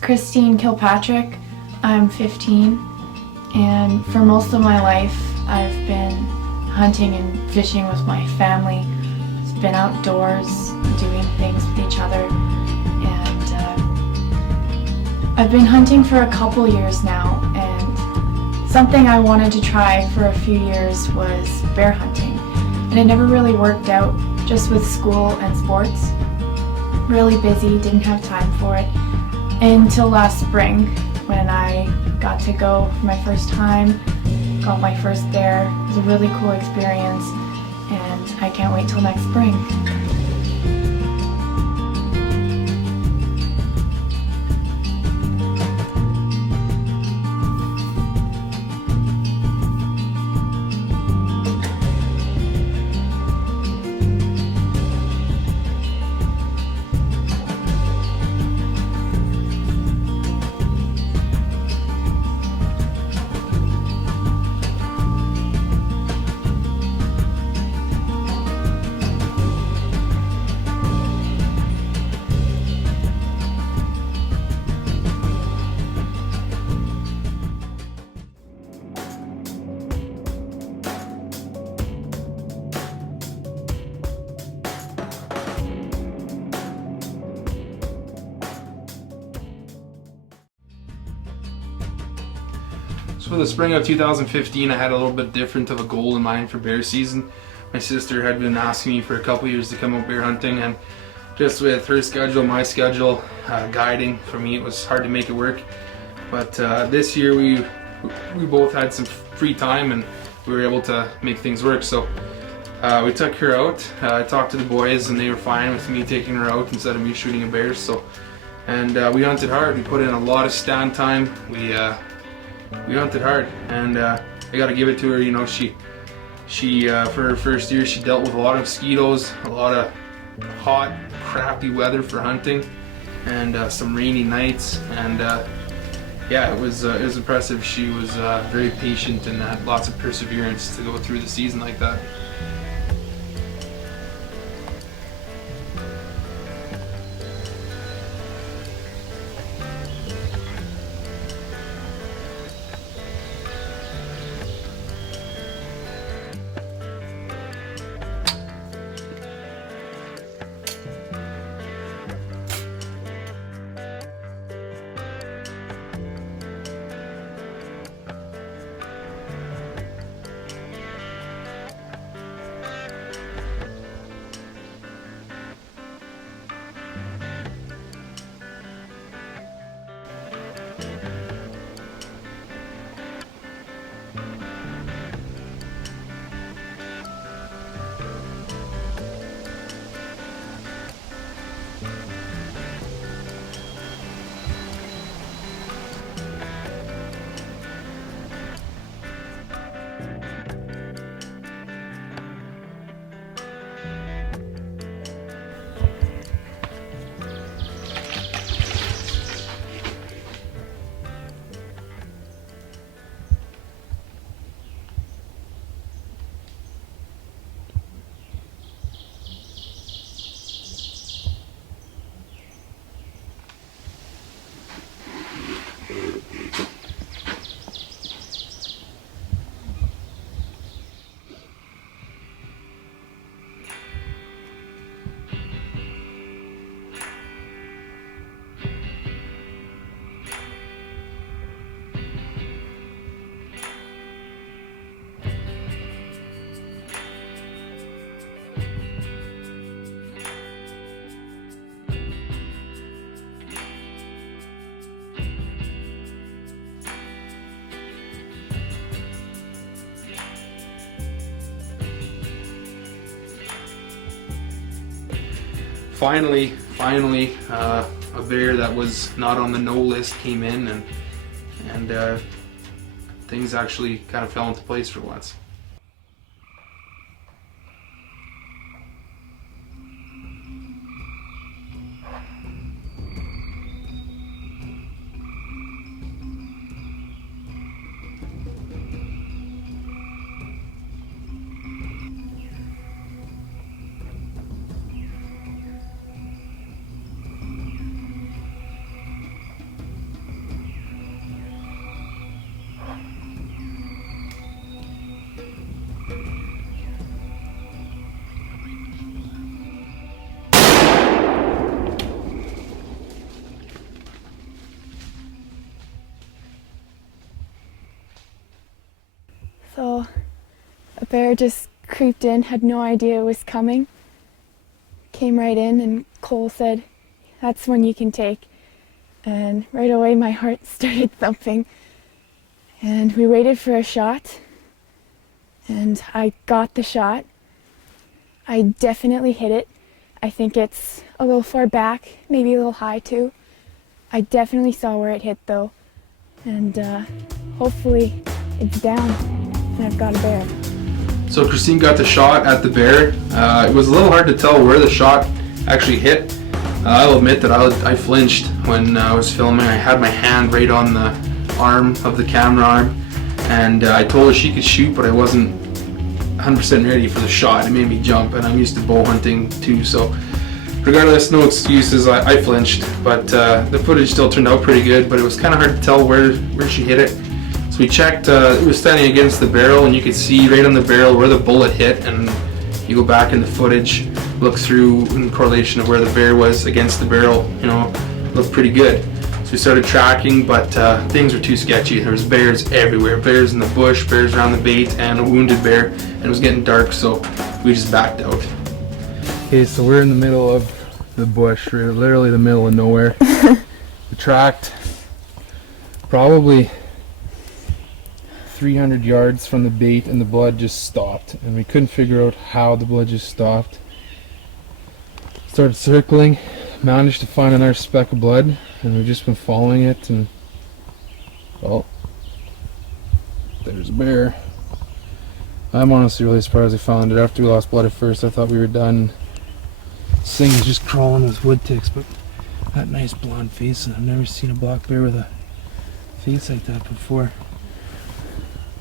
Christine Kilpatrick. I'm 15, and for most of my life I've been hunting and fishing with my family. It's been outdoors, doing things with each other, and I've been hunting for a couple years now, and something I wanted to try for a few years was bear hunting, and it never really worked out, just with school and sports. Really busy, didn't have time for it, until last spring when I got to go for my first time, got my first bear. It was a really cool experience, and I can't wait till next spring. So for the spring of 2015, I had a little bit different of a goal in mind for bear season. My sister had been asking me for a couple years to come out bear hunting, and just with her schedule, my schedule, guiding, for me it was hard to make it work. But this year we both had some free time and we were able to make things work. So we took her out. I talked to the boys and they were fine with me taking her out instead of me shooting a bear. And we hunted hard. We put in a lot of stand time. We hunted hard, and I gotta give it to her. You know, she for her first year, she dealt with a lot of mosquitoes, a lot of hot, crappy weather for hunting, and some rainy nights. And yeah, it was impressive. She was very patient and had lots of perseverance to go through the season like that. Finally, a bear that was not on the no list came in, and things actually kind of fell into place for once. a bear just creeped in, had no idea it was coming, came right in, and Cole said, "That's one you can take." And right away my heart started thumping, and we waited for a shot, and I got the shot. I definitely hit it. I think it's a little far back, maybe a little high too. I definitely saw where it hit though, and hopefully it's down and I've got a bear. So Christine got the shot at the bear. It was a little hard to tell where the shot actually hit. I'll admit that I flinched when I was filming. I had my hand right on the arm of the camera arm, and I told her she could shoot, but I wasn't 100% ready for the shot. It made me jump, and I'm used to bow hunting too, so regardless, no excuses, I flinched, but the footage still turned out pretty good, but it was kind of hard to tell where she hit it. So we checked, it was standing against the barrel, and you could see right on the barrel where the bullet hit, and you go back in the footage, look through in correlation of where the bear was against the barrel, you know, looked pretty good. So we started tracking, but things were too sketchy. There was bears everywhere, bears in the bush, bears around the bait, and a wounded bear, and it was getting dark, so we just backed out. Okay, so we're in the middle of the bush, we're literally the middle of nowhere. We tracked probably 300 yards from the bait, and the blood just stopped, and we couldn't figure out how the blood just stopped. Started circling, managed to find another speck of blood, and we've just been following it, and well, there's a bear. I'm honestly really surprised we found it. After we lost blood at first, I thought we were done. This thing is just crawling with wood ticks, but that nice blonde face, and I've never seen a black bear with a face like that before.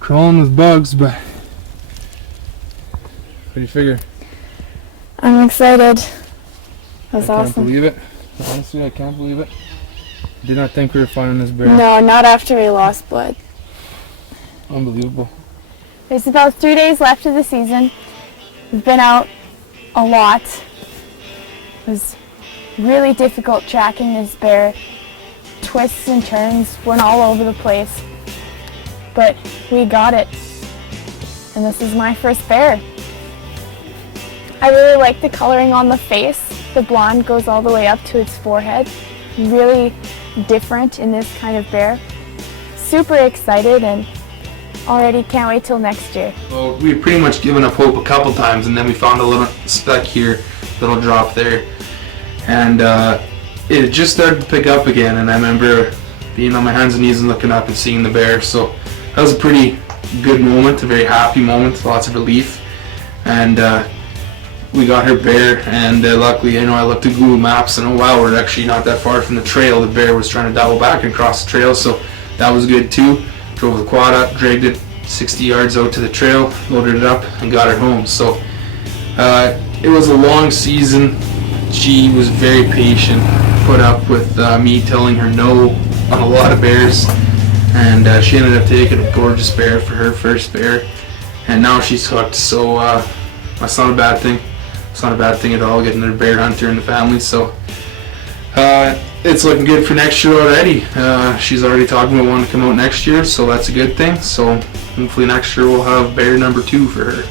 Crawling with bugs, but what do you figure? I'm excited. That's awesome. I can't believe it. Honestly, I can't believe it. Did not think we were finding this bear. No, not after we lost blood. Unbelievable. There's about 3 days left of the season. We've been out a lot. It was really difficult tracking this bear. Twists and turns, went all over the place. But we got it. And this is my first bear. I really like the coloring on the face. The blonde goes all the way up to its forehead. Really different in this kind of bear. Super excited and already can't wait till next year. Well, we've pretty much given up hope a couple times, and then we found a little speck here, little drop there. And it just started to pick up again, and I remember being on my hands and knees and looking up and seeing the bear. So that was a pretty good moment, a very happy moment, lots of relief. And we got her bear, and luckily, you know, I looked at Google Maps and oh wow, we're actually not that far from the trail. The bear was trying to double back and cross the trail, so that was good too. Drove the quad up, dragged it 60 yards out to the trail, loaded it up, and got her home. So it was a long season. She was very patient, put up with me telling her no on a lot of bears, and she ended up taking a gorgeous bear for her first bear, and now she's hooked. So that's not a bad thing. It's not a bad thing at all, getting another bear hunter in the family. So it's looking good for next year already. She's already talking about wanting to come out next year, so that's a good thing. So hopefully next year we'll have bear number 2 for her.